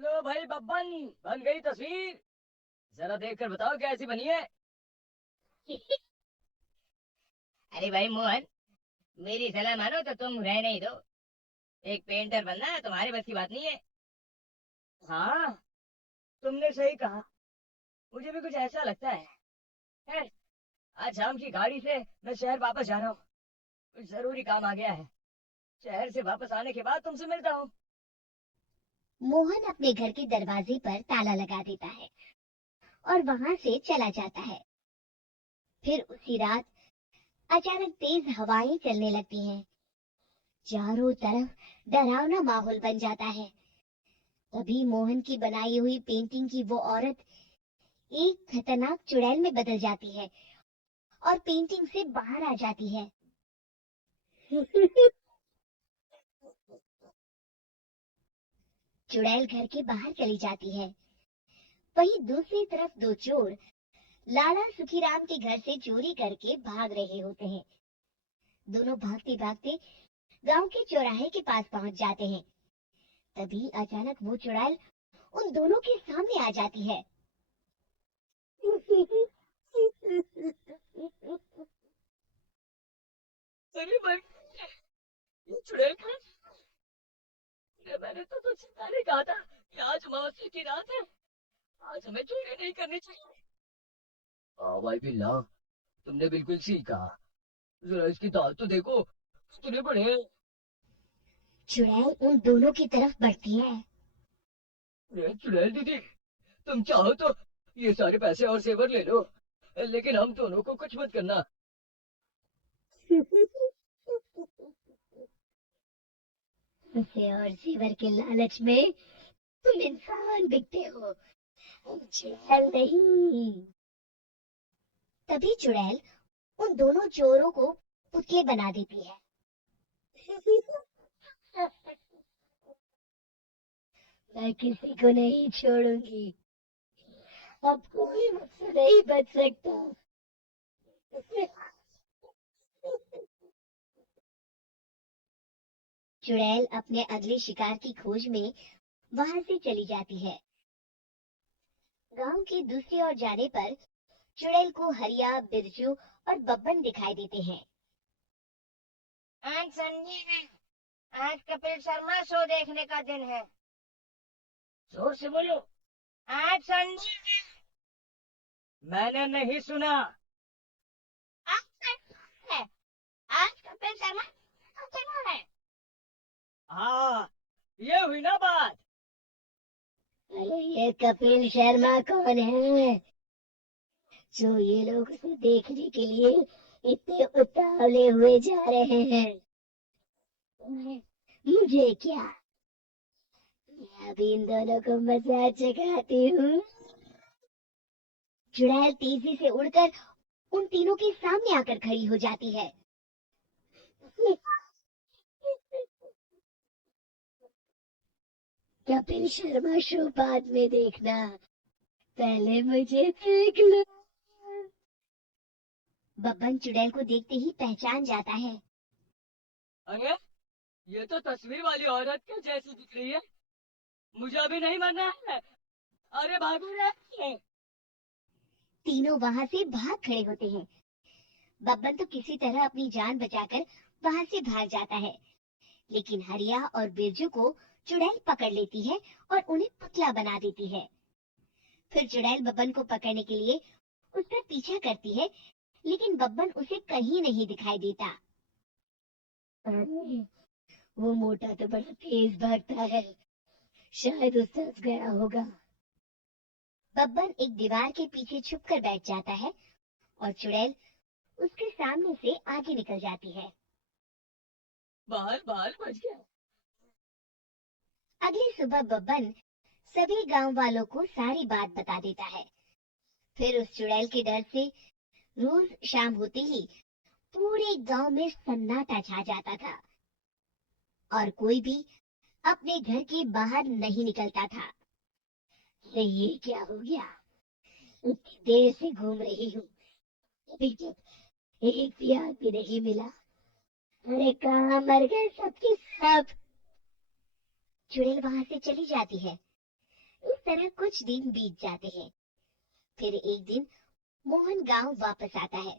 लो भाई बब्बन, बन गई तस्वीर। जरा देखकर बताओ कैसी बनी है। अरे भाई मोहन, मेरी सलाह मानो तो तुम रहने ही दो। एक पेंटर बनना तुम्हारी बस की बात नहीं है। हाँ, तुमने सही कहा। मुझे भी कुछ ऐसा लगता है। है, आज शाम की गाड़ी से मैं शहर वापस जा रहा हूँ। कुछ जरूरी काम आ गया है। शहर से वापस आने के बाद तुमसे मिलता हूँ। मोहन अपने घर के दरवाजे पर ताला लगा देता है और वहां से चला जाता है। फिर उसी रात अचानक तेज हवाएं चलने लगती हैं। चारों तरफ डरावना माहौल बन जाता है। तभी मोहन की बनाई हुई पेंटिंग की वो औरत एक खतरनाक चुड़ैल में बदल जाती है और पेंटिंग से बाहर आ जाती है। चुड़ैल घर के बाहर चली जाती है। वहीं दूसरी तरफ दो चोर लाला सुखीराम के घर से चोरी करके भाग रहे होते हैं। दोनों भागते भागते गांव के चौराहे के पास पहुंच जाते हैं। तभी अचानक वो चुड़ैल उन दोनों के सामने आ जाती है। अरे भाई, ये चुड़ैल कहाँ से? मैंने तो तुझसे पहले कहा था कि आज अमावस्या की रात है। आज हमें चोरी नहीं करनी चाहिए। हाँ भाई बिल्ला, तुमने बिल्कुल सही कहा। जरा इसकी दाल तो देखो, कितने बड़े हैं। चुड़ैल उन दोनों की तरफ बढ़ती है। अरे चुड़ैल दीदी, तुम चाहो तो ये सारे पैसे और जेवर ले लो, लेकिन हम दोनों को कुछ मत करना। पैसे और जेवर के लालच में तुम इंसान बिकते हो, चुड़ैल नहीं। तभी चुड़ैल उन दोनों चोरों को पुतले बना देती है। मैं किसी को नहीं छोड़ूंगी। अब कोई मुझसे नहीं बच सकता। चुड़ैल अपने अगले शिकार की खोज में वहां से चली जाती है। गांव के दूसरी ओर जाने पर चुड़ैल को हरिया, बिरजू और बब्बन दिखाई देते हैं। आज संडे है। आज कपिल शर्मा शो देखने का दिन है। जोर से बोलो। आज संडे है। मैंने नहीं सुना। आज संडे है। आज कपिल शर्मा शो चला है। हाँ, ये हुई ना बात। अरे ये कपिल शर्मा कौन है जो ये लोग उसे देखने के लिए इतने उतावले हुए जा रहे हैं? मुझे क्या, मैं अभी इन दोनों को मजा चखाती हूँ। चुड़ैल तेजी से उड़कर उन तीनों के सामने आकर खड़ी हो जाती है। कपिल शर्मा शो बाद में देखना, पहले मुझे देख लो। बब्बन चुड़ैल को देखते ही पहचान जाता है। अरे, ये तो तस्वीर वाली औरत के जैसी दिख रही है। मुझे अभी नहीं मरना है। अरे भागो रे। तीनों वहां से भाग खड़े होते हैं। बब्बन तो किसी तरह अपनी जान बचाकर वहां से भाग जाता है, लेकिन हरिया और बिरजू को चुड़ैल पकड़ लेती है और उन्हें पुतला बना देती है। फिर चुड़ैल बब्बन को पकड़ने के लिए उसका पीछा करती है, लेकिन बब्बन उसे कहीं नहीं दिखाई देता। अरे, वो मोटा तो बड़ा तेज भागता है, शायद वो फंस गया होगा। बब्बन एक दीवार के पीछे छुपकर बैठ जाता है और चुड़ैल उसके सामने से आगे निकल जाती है। बाल बाल बच गया। अगली सुबह बब्बन सभी गांव वालों को सारी बात बता देता है। फिर उस चुड़ैल के डर से रोज शाम होते ही पूरे गांव में सन्नाटा छा जाता था और कोई भी अपने घर के बाहर नहीं निकलता था। अरे ये क्या हो गया, इतनी देर से घूम रही हूँ, अभी तक एक भी आदमी नहीं मिला। अरे कहाँ मर गए सबके सब। चुड़ैल वहां से चली जाती है, इस तरह कुछ दिन बीत जाते हैं। फिर एक दिन मोहन गांव वापस आता है।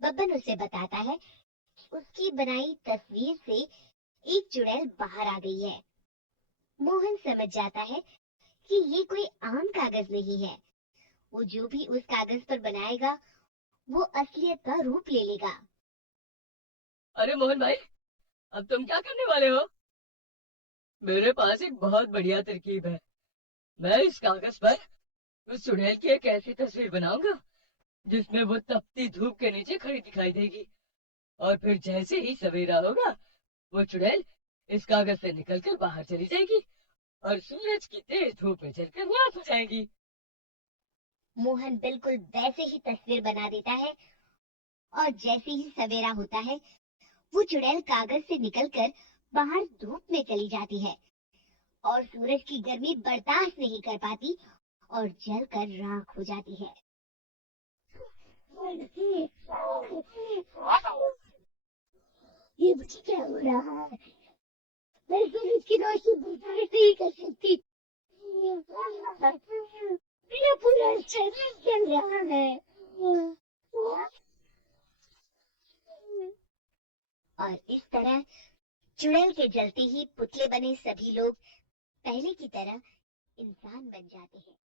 बब्बन उसे बताता है कि उसकी बनाई तस्वीर से एक चुड़ैल बाहर आ गई है। मोहन समझ जाता है कि ये कोई आम कागज नहीं है। वो जो भी उस कागज पर बनाएगा वो असलियत का रूप ले लेगा। अरे मोहन भाई, अब तुम क्या करने वाले हो? मेरे पास एक बहुत बढ़िया तरकीब है। मैं इस कागज पर उस चुड़ैल की एक ऐसी तस्वीर बनाऊंगा जिसमें वो तपती धूप के नीचे खड़ी दिखाई देगी, और फिर जैसे ही सवेरा होगा वो चुड़ैल इस कागज से निकलकर बाहर चली जाएगी और सूरज की तेज धूप में जलकर नाश हो जाएगी। मोहन बिल्कुल वैसे ही तस्वीर बना देता है और जैसे ही सवेरा होता है वो चुड़ैल कागज से निकलकर बाहर धूप में चली जाती है और सूरज की गर्मी बर्दाश्त नहीं कर पाती और जलकर राख हो जाती है। ये मुझे क्या हो रहा है? मैं सूरज की रोशनी बर्दाश्त नहीं कर सकती। मेरा पूरा शरीर जल रहा है। और इस तरह चुड़ैल के जलते ही पुतले बने सभी लोग पहले की तरह इंसान बन जाते हैं।